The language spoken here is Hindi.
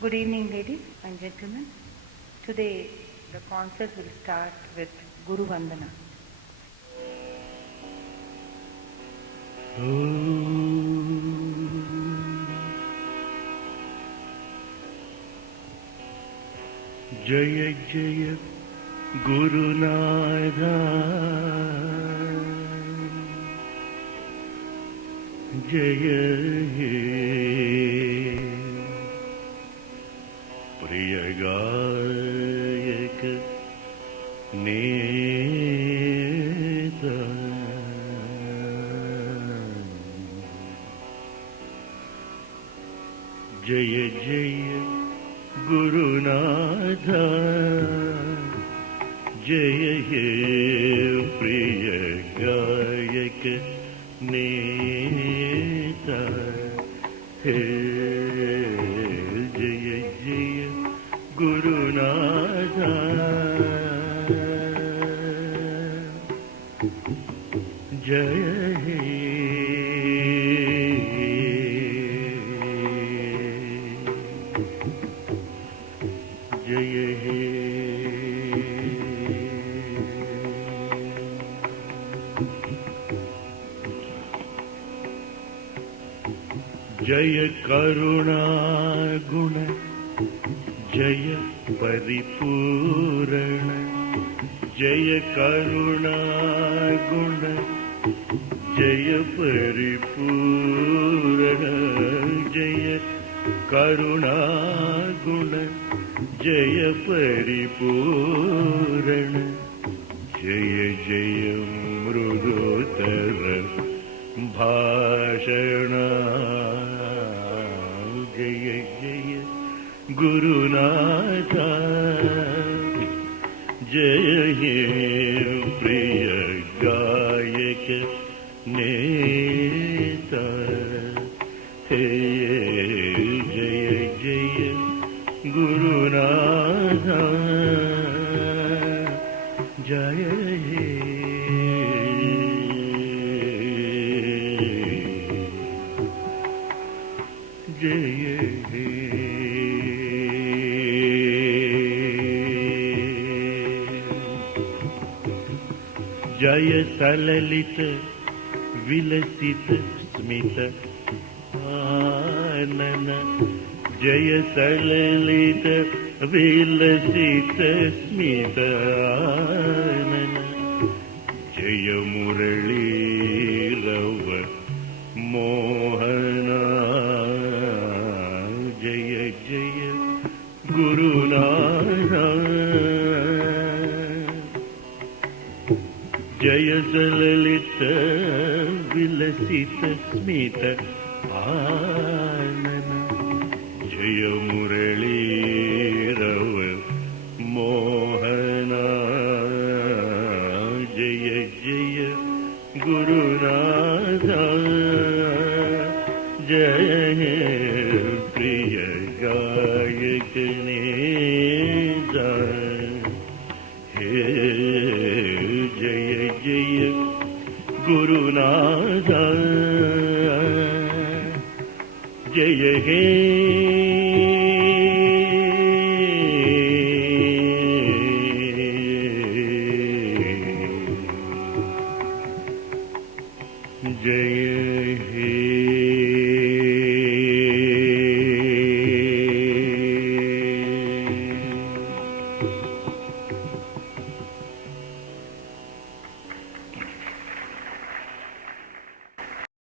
Good evening, ladies and gentlemen. Today, the concert will start with Guru Vandana. Jaya Jaya Gurunatha, Jaya Priya Gayak Neta, Jaya Jaya Gurunatha, Jaya Priya Gayak Neta, Jaya Jaya Gurunatha, Jaya जय करुणा गुण जय परिपूर्ण जय करुणा गुण जय परिपूर्ण जय करुणा गुण जय परिपूर्ण जय जय मृदुतर भाषण जय जय गुरुनाथा जय हे प्रिय गायक नेता हे जय जय गुरुनाथा जय हे जय जय सललित विलसित स्मित आनन जय सललित विलसित स्मित आनन जय मुरली रव मोहना जय जय गुरुनाथा जय सललित विलसित स्मित आनन जय मुरली रव मोहना जय जय गुरुनाथा जय प्रिय गायक